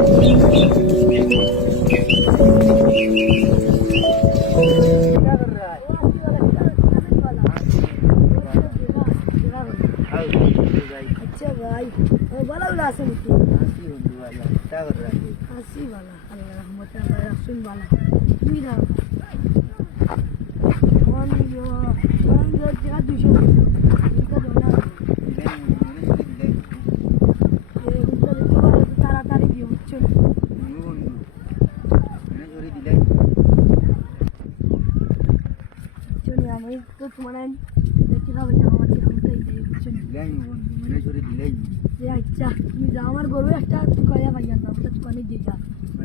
अच्छा भाई वाला वाला আছে নাকি আসি বন্ধু ভালো তা করে রাখি আসি वाला আল্লাহ রহমতে আল্লাহ রাসূল वाला তুই না কোন ইয়ো কোন জায়গা 200 এটা দোনা এই গুলো তো তাড়াতাড়ি দিও বুঝছো বন্ধু মানে জোরে দিলাই চলি আমি তো তোমার দেখি না আমার কি হামতে দিই বুঝছো দিলাই বন্ধু মানে জোরে দিলাই আচ্ছা তুমি যাও আমার গরু একটা কয়া ভাইয়া দাও তো দোকানে দিয়ে যা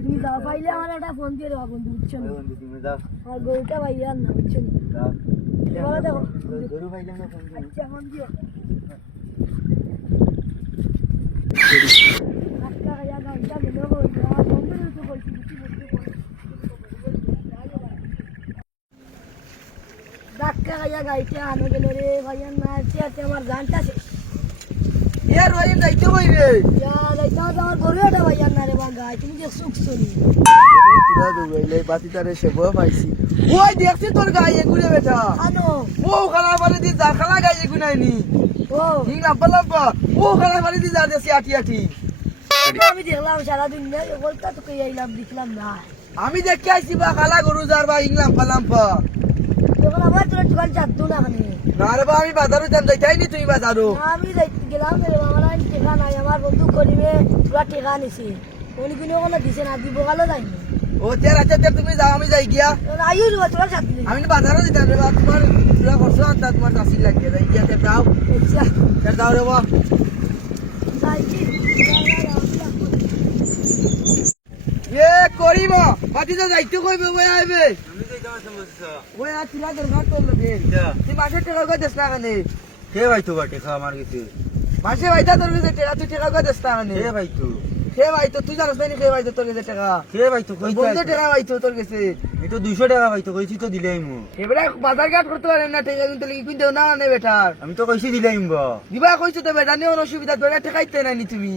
তুমি যাও পাইলে আমার একটা ফোন দিয়ে দেওয়া বন্ধু বুঝছো না বন্ধু তুমি দাও আর গরুটা ভাইয়া না বুঝছো না দাও বলো দেখো গরু ভাই জানা ফোন করো আচ্ছা ফোন দিও রাস্তা ভাইয়া গাড়িটা মনে হয় বন্ধু তো বলছি ডাক্কা ভাইয়া গাড়িটা আনো গেল রে ভাইয়া না আছে আমার গানটা শেষ ইয়ার রহিম যাইতে কই রে यार इतना तो और गोरे उठा भाई यार नारे बांगा तुम जो सुख सुनी তুরা দৌড়াইলে বাতিটারে সেব পাইছি ওই দেখছি তোর গায়ে ঘুরে বেটা আনো ও খালা বাড়ি দি যা খালা গায়ে গুনাইনি ও ঠিক না বলবা ও খালা বাড়ি দি যা দেছি আটি আটি আমি দেখলাম সারা দিন না বলতা তো কই আইলাম দেখলাম না আমি দেখে আইছি বা খালা গরু যার বা ইংলাম পালাম পা তখন আমার তোর দোকান চাচ্ছু না মানে না রে বা আমি বাজারে যাম যাইতাইনি তুই বাজারও আমি গেলাম রে আমার আইন টেকা নাই আমার বন্ধু করিমে পুরা টেকা নিছি উনি কোনো কোনো দিছে না দিব গালো যাইনি ও তের আছে তের তুমি যাও আমি যাই গিয়া আইও রে তোর সাথে আমি বাজারে যেতাম রে বা তোমার পুরা খরচ আনতা তোমার কাছে লাগিয়ে যাই গিয়া তে দাও আচ্ছা তের দাও রে বা যাই কি এ করিমা বাতি তো যাইতে কইবে ওই আইবে আমি তো যাওয়ার সমস্যা ওই আর তিলা দরকার তোর লাগে তুই মাসে টাকা কই দেস না কেন কে ভাই তো বাটে খা আমার কাছে মাসে ভাইতা তোর কাছে টাকা তুই টাকা কই দেস না কেন কে ভাই তো কে ভাই তো তুই জানিস না কে ভাই তো তোর কাছে টাকা কে ভাই তো কই বন্ধু টাকা ভাই তো তোর কাছে এই তো 200 টাকা ভাই তো কইছি তো দিলাই মু এবারে বাজার ঘাট করতে পারেন না টাকা কিন্তু লিখি কিনতেও না নে বেটার আমি তো কইছি দিলাই মু দিবা কইছো তো বেটা নিও অসুবিধা বেটা টাকাইতে নাই নি তুমি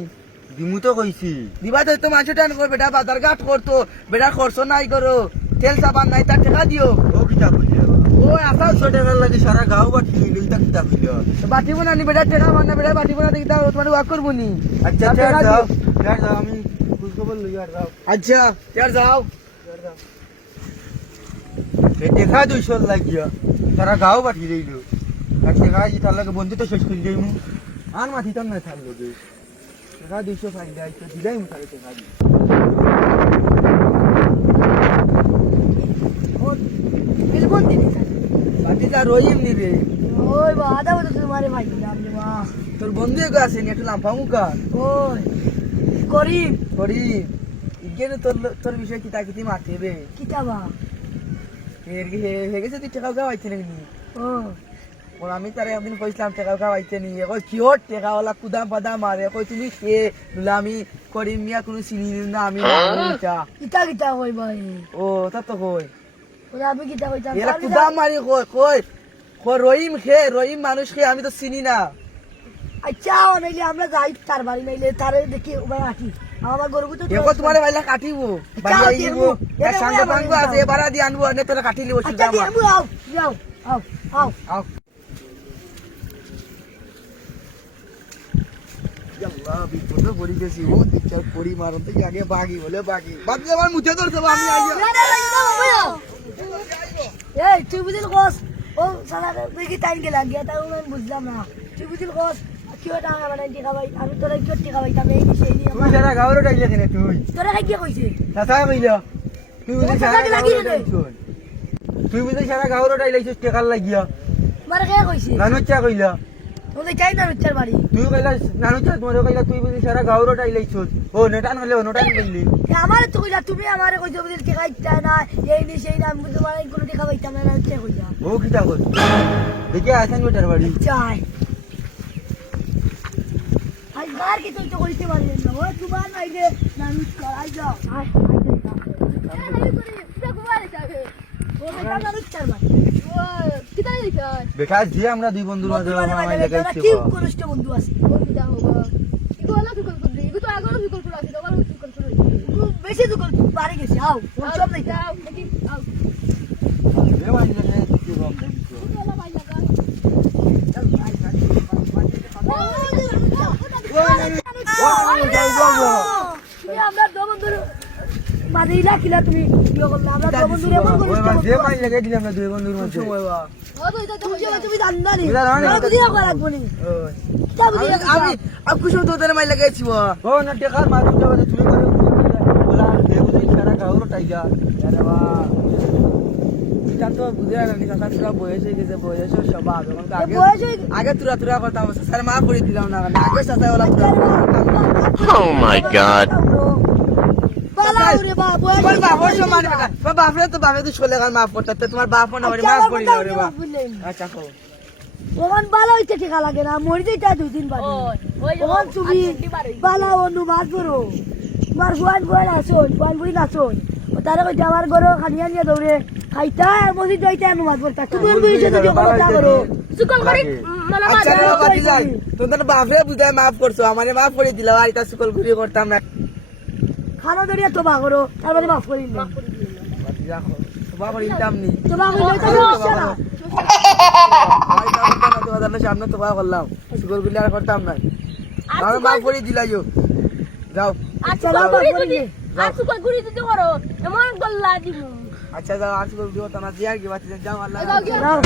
দিমু তো কইছি দিবা তো তো মাসে টান কর বেটা বাজার ঘাট করতো বেটা খরচ নাই করো তেল সাবান নাই তার টাকা দিও ও কিতা কইলে ও আসা 200 টাকা লাগে সারা গাঁও বাটি লইল তা কিতা কইলে বাটিব না নি বেটা টাকা মানা বেটা বাটিব না দেখি দাও তোমার ওয়াক করবো নি আচ্ছা টাকা যাও দিও। যাও আমি খোঁজ খবর লই আর যাও আচ্ছা চার যাও এই দেখা 200 লাগিয়া সারা গাঁও বাটি লইল আর টাকা ইতা লাগে বন্ধু তো শেষ করি যাইমু আর মাথি তাম না থাকলো গে টাকা 200 ফাইল আইতো দিলাই মু তারে টাকা দি ও বিলবন দিবি বাটিটা রহিম নি রে ওই বাদা বলে তোমারে ভাই রাম রে মা তোর বন্ধু এগো আছে নি একটু লাম্পা মুখা ওই করিম করি ইগেনে তোর তোর বিষয় কি তাকিতি মারতে রে কিতাবা এর হে গেছে তুই টাকা গাওয়াইতে নাকি ও ওর আমি তারে একদিন কইছিলাম টাকা গাওয়াইতে নি কই কিহর টাকা ওলা কুদাম বাদাম মারে কই তুমি কে বলে আমি করিম মিয়া কোনো চিনি না আমি এটা কিতা কিতা কই ভাই ও তা তো কই ওরা আমি কিতা কইতাম এরা কুদাম মারি কই কই কই রহিম মানুষ খে আমি তো চিনি না আচ্ছা নাইলে আমরা যাই তার বাড়ি নাইলে তারে দেখি ওবার আটি আমার গরু তো দেখো তোমার বাইলা কাটিব বাড়ি আইব এক সঙ্গে ভাঙবো আছে এবারে দি আনবো নে তোরা কাটি লিব আচ্ছা সুদা দিয়ে আও যাও আও আও আও আল্লাহ বিপদ পড়ি গেছি ও দিকটার পড়ি মারন তো আগে বাগি বলে বাগি বাগি আমার মুঠে ধরছে আমি আইয়া এই তুই বুঝিল কস ও সারা দেখি টাইম গেলা গিয়া তাও আমি বুঝলাম না তুই বুঝিল কস কিও টাকা বানাই টিকা ভাই আমি তোরা কিও টিকা ভাই আমি এই সেই নিয়ে তুই সারা গাঁওর টাইলে কেন তুই তোরা কি কইছে চাচা কইল তুই বুঝি সারা তুই বুঝি সারা গাঁওর টাইলাইছিস টাকার লাগিয়া মারে কে কইছে নানুচা কইল ওই যাই না রুচার বাড়ি তুই কইলা নানুচা তোমার কইলা তুই বুঝি সারা গাঁওর টাইলাইছিস ও নেটান হলে নোটান কইলি আমারে তো কইলা তুমি আমারে কইছো বুঝিল টিকা ইচ্ছা না এই নি সেই না আমি তোমার কোনো টিকা পাইতাম না রুচা কইলা ও কিটা কই দেখে আসেন ওটার বাড়ি চাই আই মার কি তুই তো কইতে পারলি না ও তোমার নাইলে নামি করাই যাও আই বেটা যে আমরা দুই বন্ধুর মাঝে মামাই লাগাইছি কি কষ্ট বন্ধু আছে বন্ধু যা হোক এগুলো কি করতে এগুলো তো আগেও কি করতে আছে তোমার কি করতে বেশি তো বাড়ি গেছি আও ওর সব নাই এ মাইল লাগে কি বম তুমি আমরা দমন মাঝে ইলা কিলা তুমি কি করলা আমরা দমন দূরে এমন করিস যে মাইল লাগে দিলাম না দুই বন্ধুর মধ্যে তুমি জানবা নি এটা জানি না। তুমি দিয়া করা লাগবনি আমি কুসুম তোদের মাই লাগাইছি ও না টেকার মারুন যাবে তুমি করে বলা দেবু তুই সারা গাওর টাইয়া আরে বাহ এটা তো বুঝে না নি কাকা তোরা বয়স হয়ে গেছে বয়স স্বভাব এখন তো আগে বয়স হয়ে আগে তুরা তুরা কথা বলছে স্যার মা করে দিলাম না আগে সাথে OLA Tura Oh my god. বালা রে বা বয়স তোমার বাপর সমান বেটা তোমার বাপরে তো বাপে তো চলে গেল মাফ করতে তোমার বাপ না ওরে মাফ করে দাও রে বা আচ্ছা কো ওখান বালা হইতে ঠিকা লাগে না মরি দিতে 2 দিন বাদে ওখান তুমি বালা অনুবাদ করো তোমার ফুয়ান আসুন ফুয়ান বুই নাচুন তারা কইতে আমার ঘরে খানিয়া নিয়ে দৌড়ে খাইতা আর মসজিদ যাইতে অনুবাদ করতা তুমি বুঝছো যদি কথা করো সুকল করে আচ্ছা রে বাবা দিলাই তোদের বাপরে বুঝায় মাফ করছো আমারে মাফ করে দিলা আর এটা সকল ঘুরে করতাম না খানা দরিয়া তোবা করো তারপরে মাফ করি রাখো তোবা করে দিতাম নি তোবা কইলে তো না তোমাদের সামনে তোবা করলাম সকল ঘুরে আর করতাম না আমি মাফ করে দিলাইও যাও আচ্ছা লাও করি আর সুপার গুড়ি দিতে করো এমন গল্লা দিব আচ্ছা যাও আর সকল দিও তা না জিয়ার কি বাতি যাও আল্লাহ লাও